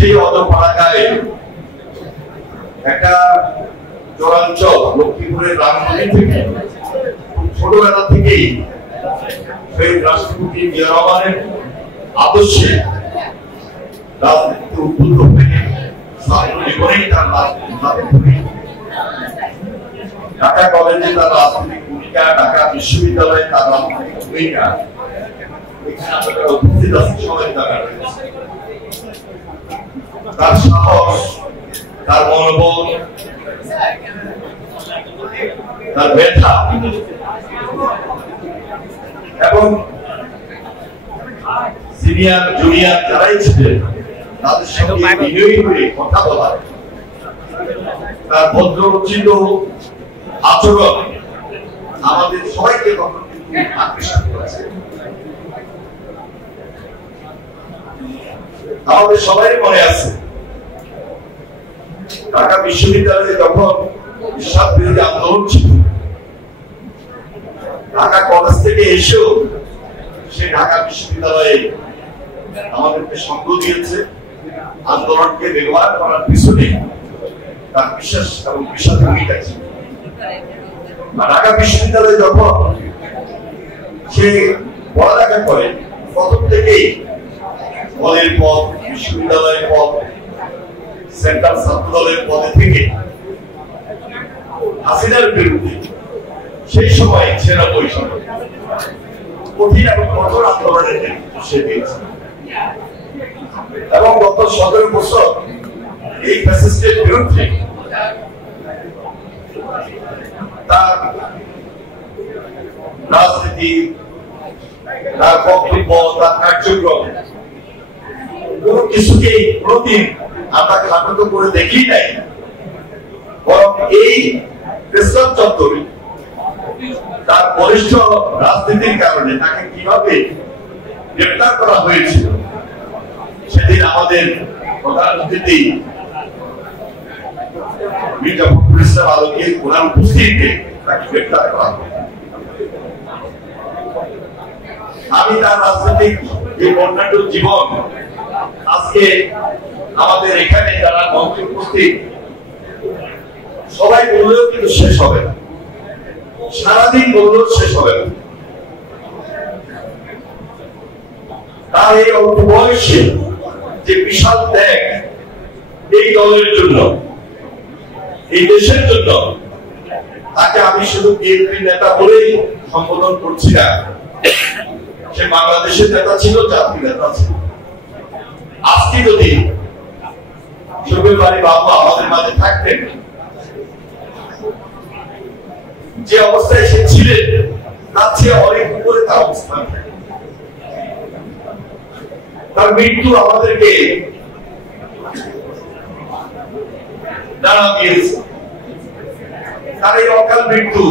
সেই অধপড়াকায় একটা চরাঞ্চল লক্ষ্মীপুরের রামনদী থেকে ছোটবেলা থেকেই সেই রাষ্ট্রপতি জিয়া রহমানের আদর্শে রাজনীতিতে উদ্বুদ্ধ হয়ে ছাত্র জীবনেই তার ঢাকা কলেজে তার রাজনৈতিক ভূমিকা, ঢাকা বিশ্ববিদ্যালয়ে তার রাজনৈতিক ভূমিকা উপস্থিত আছে সবাই জানা রয়েছে। তার সাহস, তার মনোবল, তার ব্যথা এবং সিনিয়র জুনিয়র যারাই ছিলেন তাদের সঙ্গে বিনয়ী হয়ে কথা বলা, তার ভদ্রচিত আচরণ আমাদের সবাইকে তখন আকর্ষণ করেছে। আমাদের সবাই মনে আছে ঢাকা বিশ্ববিদ্যালয়ে যখন বিশ্বাস বিরোধী আন্দোলন ছিল, ঢাকা কলেজ থেকে এসেও সে ঢাকা বিশ্ববিদ্যালয়ে আমাদেরকে সঙ্গ দিয়েছে। আন্দোলনকে ব্যবহার করার পিছনে তার বিশ্বাস এবং বিশ্বাস ভূমিকা ছিল। ঢাকা বিশ্ববিদ্যালয়ে যখন সে পড়ালেখা করে প্রথম থেকেই কলের পদ, বিশ্ববিদ্যালয়ের পদ, সেন্ট্রাল ছাত্র দলের পদে থেকে হাসিনার বিরুদ্ধে সেই সময় সেনা পরিষদ কঠিন এবং কঠোর আন্দোলনের সে দিয়েছে এবং গত 17 বছর এই ফ্যাসিস্টের বিরুদ্ধে তার রাজনীতি, তার বক্তব্য, তার কার্যক্রম কোন কিছুকেই কোনদিন আমরা খাটো করে দেখি নাই, বরং এই প্রেসক্লাব চত্বরে তার বরিষ্ঠ রাজনীতির কারণে তাকে কিভাবে গ্রেফতার করা হয়েছিল সেদিন আমাদের প্রধান অতিথি মির্জা ফখরুল ইসলাম আলমগীর ওনার উপস্থিতিতে তাকে গ্রেফতার করা হয়। আমি তার রাজনৈতিক যে বর্ণাঢ্য জীবন আজকে আমাদের এখানে যারা মঞ্চে উপস্থিত সবাই বললেও কিন্তু শেষ হবে না, সারাদিন বললেও শেষ হবে না। তার এই অল্প বয়সে যে বিশাল ত্যাগ এই দলের জন্য, এই দেশের জন্য, তাকে আমি শুধু বিএনপি নেতা বলেই সম্বোধন করছি না, সে বাংলাদেশের নেতা ছিল, জাতির নেতা ছিল। আজকে যদি শোকের বাড়ি বাবা আমাদের মাঝে থাকতেন, যে অবস্থায় সে ছিলেন তার চেয়ে অনেক উপরে তার অবস্থান থাকে। তার মৃত্যু আমাদেরকে জানা দিয়েছে। তার এই অকাল মৃত্যু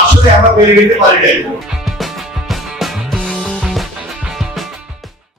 আসলে আমরা মেনে নিতে পারি নাই।